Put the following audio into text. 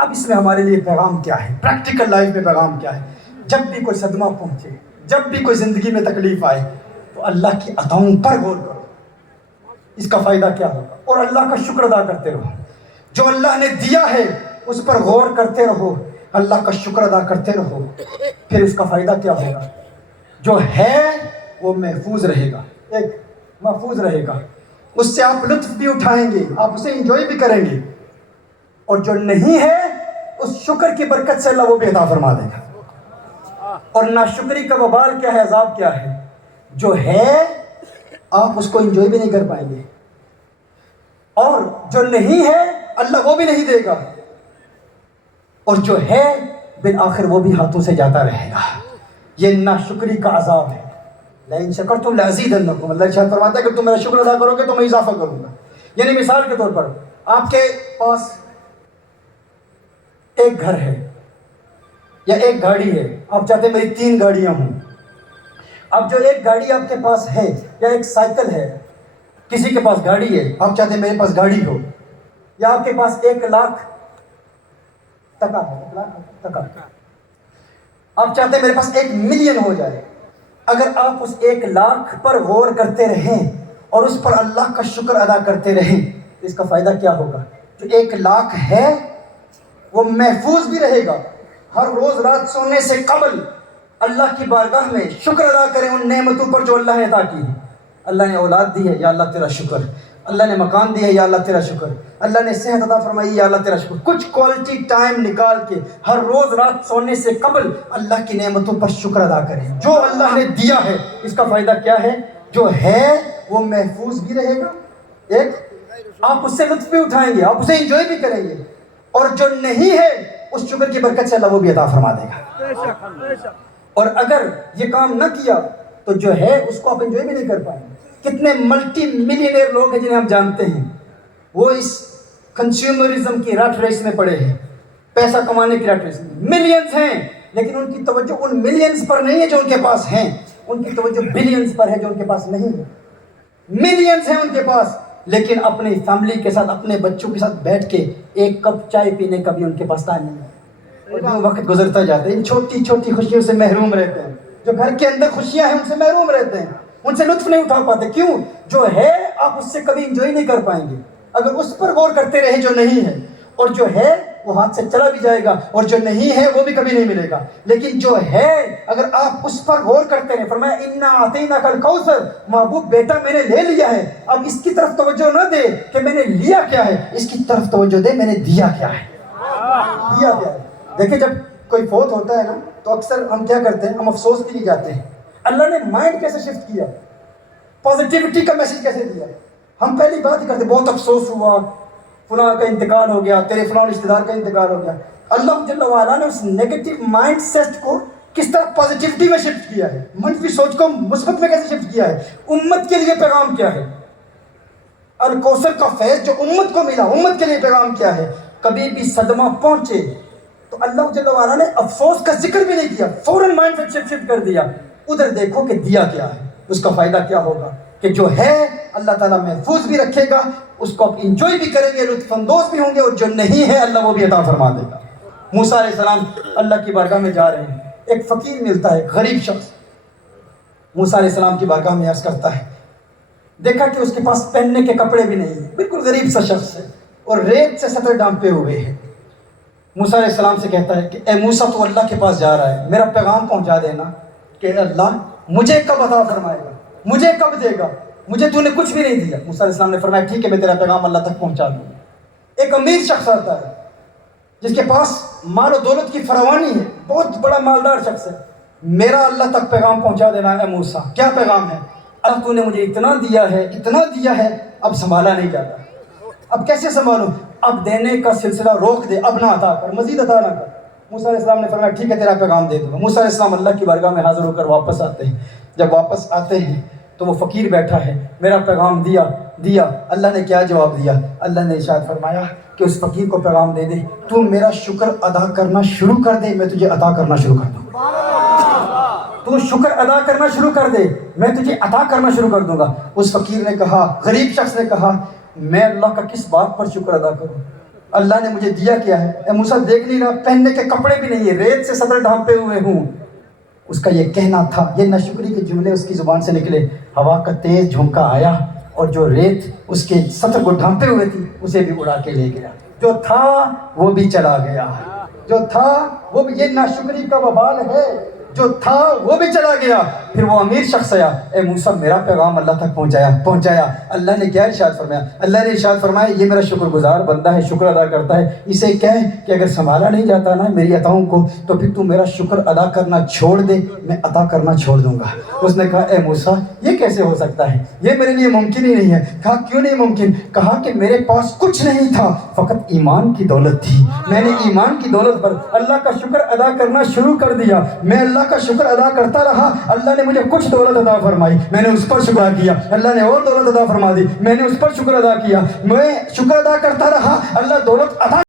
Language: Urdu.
اب اس میں ہمارے لیے پیغام کیا ہے، پریکٹیکل لائف میں پیغام کیا ہے؟ جب بھی کوئی صدمہ پہنچے، جب بھی کوئی زندگی میں تکلیف آئے، تو اللہ کی عطاؤں پر غور کرو، اس کا فائدہ کیا ہوگا، اور اللہ کا شکر ادا کرتے رہو۔ جو اللہ نے دیا ہے اس پر غور کرتے رہو، اللہ کا شکر ادا کرتے رہو، پھر اس کا فائدہ کیا ہوگا؟ جو ہے وہ محفوظ رہے گا، ایک محفوظ رہے گا، اس سے آپ لطف بھی اٹھائیں گے، آپ اسے انجوائے بھی کریں گے، اور جو نہیں ہے اس شکر کی برکت سے اللہ وہ بھی عطا فرما دے گا۔ اور ناشکری کا وبال کیا ہے، عذاب کیا ہے؟ جو ہے آپ اس کو انجوائے بھی نہیں کر پائیں گے، اور جو نہیں ہے اللہ وہ بھی نہیں دے گا، اور جو ہے بالآخر وہ بھی ہاتھوں سے جاتا رہے گا۔ یہ ناشکری کا عذاب ہے۔ لئن شکرتم لأزیدنکم، اللہ ارشاد فرماتا ہے کہ تم میرا شکر ادا کرو گے تو میں اضافہ کروں گا۔ یعنی مثال کے طور پر آپ کے پاس ایک گھر ہے یا ایک گاڑی ہے، آپ چاہتے ہیں میری 3 گاڑیاں ہوں۔ اب جو ایک گاڑی آپ کے پاس ہے یا ایک سائیکل ہے، کسی کے پاس گاڑی ہے، آپ چاہتے ہیں میرے پاس گاڑی ہو، یا آپ کے پاس 1 لاکھ ٹکا ہے، آپ چاہتے ہیں میرے پاس 1 ملین ہو جائے۔ اگر آپ اس 1 لاکھ پر غور کرتے رہیں اور اس پر اللہ کا شکر ادا کرتے رہیں تو اس کا فائدہ کیا ہوگا؟ جو 1 لاکھ ہے وہ محفوظ بھی رہے گا۔ ہر روز رات سونے سے قبل اللہ کی بارگاہ میں شکر ادا کریں ان نعمتوں پر جو اللہ نے عطا کی ہے۔ اللہ نے اولاد دی ہے، یا اللہ تیرا شکر۔ اللہ نے مکان دی ہے، یا اللہ تیرا شکر۔ اللہ نے صحت عطا فرمائی، یا اللہ تیرا شکر۔ کچھ کوالٹی ٹائم نکال کے ہر روز رات سونے سے قبل اللہ کی نعمتوں پر شکر ادا کریں۔ جو اللہ نے دیا ہے اس کا فائدہ کیا ہے؟ جو ہے وہ محفوظ بھی رہے گا، ایک آپ اس سے لطف بھی اٹھائیں گے، آپ اسے انجوائے بھی کریں گے، اور جو نہیں ہے اس شکر کی برکت سے اللہ وہ بھی عطا فرما دے گا۔ اور اگر یہ کام نہ کیا تو جو ہے اس کو آپ انجوائے بھی نہیں کر پائیں گے۔ کتنے ملٹی ملینئر لوگ ہیں جنہیں ہم جانتے ہیں، وہ اس کنزیومرزم کی رٹ ریس میں پڑے ہیں، پیسہ کمانے کی رٹ ریس میں۔ ملینز ہیں لیکن ان کی توجہ ان ملینز پر نہیں ہے جو ان کے پاس ہیں، ان کی توجہ بلینز پر ہے جو ان کے پاس نہیں ہے۔ ملینز ہیں ان کے پاس لیکن اپنی فیملی کے ساتھ، اپنے بچوں کے ساتھ بیٹھ کے 1 کپ چائے پینے کا بھی ان کے پاس ٹائم نہیں ہے۔ اور جو وقت گزرتا جاتا ہے ان چھوٹی چھوٹی خوشیوں سے محروم رہتے ہیں، جو گھر کے اندر خوشیاں ہیں ان سے محروم رہتے ہیں، ان سے لطف نہیں اٹھا پاتے۔ کیوں؟ جو ہے آپ اس سے کبھی انجوائے نہیں کر پائیں گے اگر اس پر غور کرتے رہے جو نہیں ہے، اور جو ہے وہ ہاتھ سے چلا بھی جائے گا، اور جو نہیں ہے وہ بھی کبھی نہیں ملے گا۔ لیکن جو ہے اگر آپ اس پر غور کرتے رہے، فرمایا انا اعطیناک الکوثر، محبوب بیٹا میں نے لے لیا ہے، اب اس کی طرف توجہ نہ دے کہ میں نے لیا کیا ہے، اس کی طرف توجہ دے میں نے دیا کیا ہے، دیا کیا ہے۔ دیکھیں جب کوئی فوت ہوتا ہے نا تو اکثر ہم کیا کرتے ہیں، ہم افسوس کے لیے جاتے ہیں۔ اللہ نے مائنڈ کیسے شفٹ کیا، پازیٹیوٹی کا میسج کیسے دیا۔ ہم پہلی بات ہی کرتے بہت افسوس ہوا، فلاں کا انتقال ہو گیا، تیرے فلاں رشتہ دار کا انتقال ہو گیا۔ اللہ جل وعلا نے اس نیگیٹو مائنڈ سیٹ کو کس طرح پازیٹیوٹی میں شفٹ کیا ہے، منفی سوچ کو مثبت میں کیسے شفٹ کیا ہے۔ امت کے لیے پیغام کیا ہے، الکوثر کا فیض جو امت کو ملا، امت کے لیے پیغام کیا ہے۔ کبھی بھی صدمہ پہنچے تو اللہ جل وعلا نے افسوس کا ذکر بھی نہیں کیا، فوراً مائنڈ سیٹ شفٹ کر دیا، ادھر دیکھو کہ دیا کیا ہے، اس کا فائدہ کیا ہوگا کہ جو ہے اللہ تعالیٰ محفوظ بھی رکھے گا، اس کو آپ انجوائے بھی کریں گے، لطف اندوز بھی ہوں گے، اور جو نہیں ہے اللہ وہ بھی عطا فرما دے گا۔ موسیٰ علیہ السلام اللہ کی بارگاہ میں جا رہے ہیں، ایک فقیر ملتا ہے، غریب شخص، موسیٰ علیہ السلام کی بارگاہ میں عرض کرتا ہے، دیکھا کہ اس کے پاس پہننے کے کپڑے بھی نہیں ہیں، بالکل غریب سا شخص ہے اور ریت سے سطر ڈانپے ہوئے ہیں۔ موسیٰ علیہ السلام سے کہتا ہے کہ اے موسیٰ تو اللہ کے پاس جا رہا ہے، میرا پیغام پہنچا دینا کہ اللہ مجھے کب عطا فرمائے گا، مجھے کب دے گا، مجھے تو نے کچھ بھی نہیں دیا۔ موسیٰ علیہ السلام نے فرمایا ٹھیک ہے میں تیرا پیغام اللہ تک پہنچا دوں گا۔ ایک امیر شخص آتا ہے جس کے پاس مال و دولت کی فراوانی ہے، بہت بڑا مالدار شخص ہے، میرا اللہ تک پیغام پہنچا دینا ہے موسیٰ۔ کیا پیغام ہے؟ اللہ تو نے مجھے اتنا دیا ہے، اتنا دیا ہے، اب سنبھالا نہیں جاتا، اب کیسے سنبھالوں، اب دینے کا سلسلہ روک دے، اب نہ عطا کر، مزید عطا نہ کر۔ موسیٰ علیہ السلام نے فرمایا ٹھیک ہے تیرا پیغام دے دوں گا۔ موسیٰ علیہ السلام اللہ کی بارگاہ میں حاضر ہو کر واپس آتے ہیں۔ جب واپس آتے ہیں تو وہ فقیر بیٹھا ہے، میرا پیغام دیا۔ اللہ نے کیا جواب دیا؟ اللہ نے ارشاد فرمایا کہ اس فقیر کو پیغام دے دے، تو میرا شکر ادا کرنا شروع کر دے، میں تجھے عطا کرنا شروع کر دوں گا۔ تو شکر ادا کرنا شروع کر دے، میں تجھے عطا کرنا شروع کر دوں گا۔ اس فقیر نے کہا، غریب شخص نے کہا، میں اللہ کا کس بات پر شکر ادا کروں؟ اللہ نے مجھے دیا کیا ہے؟ اے موسیٰ دیکھ نہیں رہا، پہننے کے کپڑے بھی نہیں ہے، ریت سے صدر ڈھانپے ہوئے ہوں۔ اس کا یہ کہنا تھا، یہ ناشکری کے جملے اس کی زبان سے نکلے۔ ہوا کا تیز جھونکا آیا اور جو ریت اس کے سطر کو ڈھانپے ہوئے تھی اسے بھی اڑا کے لے گیا۔ جو تھا وہ بھی چلا گیا، جو تھا وہ بھی، یہ ناشکری کا وبال ہے، جو تھا وہ بھی چلا گیا۔ پھر وہ امیر شخص آیا، اے موسیٰ میرا پیغام اللہ تک پہنچایا۔ اللہ نے کیا ارشاد فرمایا؟ اللہ نے ارشاد فرمایا یہ میرا شکر گزار بندہ ہے، شکر ادا کرتا ہے، اسے کہہ کہ اگر سنبھالا نہیں جاتا نا میری عطاؤں کو تو پھر تو میرا شکر ادا کرنا چھوڑ دے، میں عطا کرنا چھوڑ دوں گا۔ اس نے کہا اے موسیٰ یہ کیسے ہو سکتا ہے، یہ میرے لیے ممکن ہی نہیں ہے۔ کہا کیوں نہیں ممکن؟ کہا کہ میرے پاس کچھ نہیں تھا، فقط ایمان کی دولت تھی، میں نے ایمان کی دولت پر اللہ کا شکر ادا کرنا شروع کر دیا۔ میں اللہ کا شکر ادا کرتا رہا، اللہ نے مجھے کچھ دولت عطا فرمائی، میں نے اس پر شکر کیا، اللہ نے اور دولت عطا فرما دی، میں نے اس پر شکر ادا کیا، میں شکر ادا کرتا رہا، اللہ دولت عطا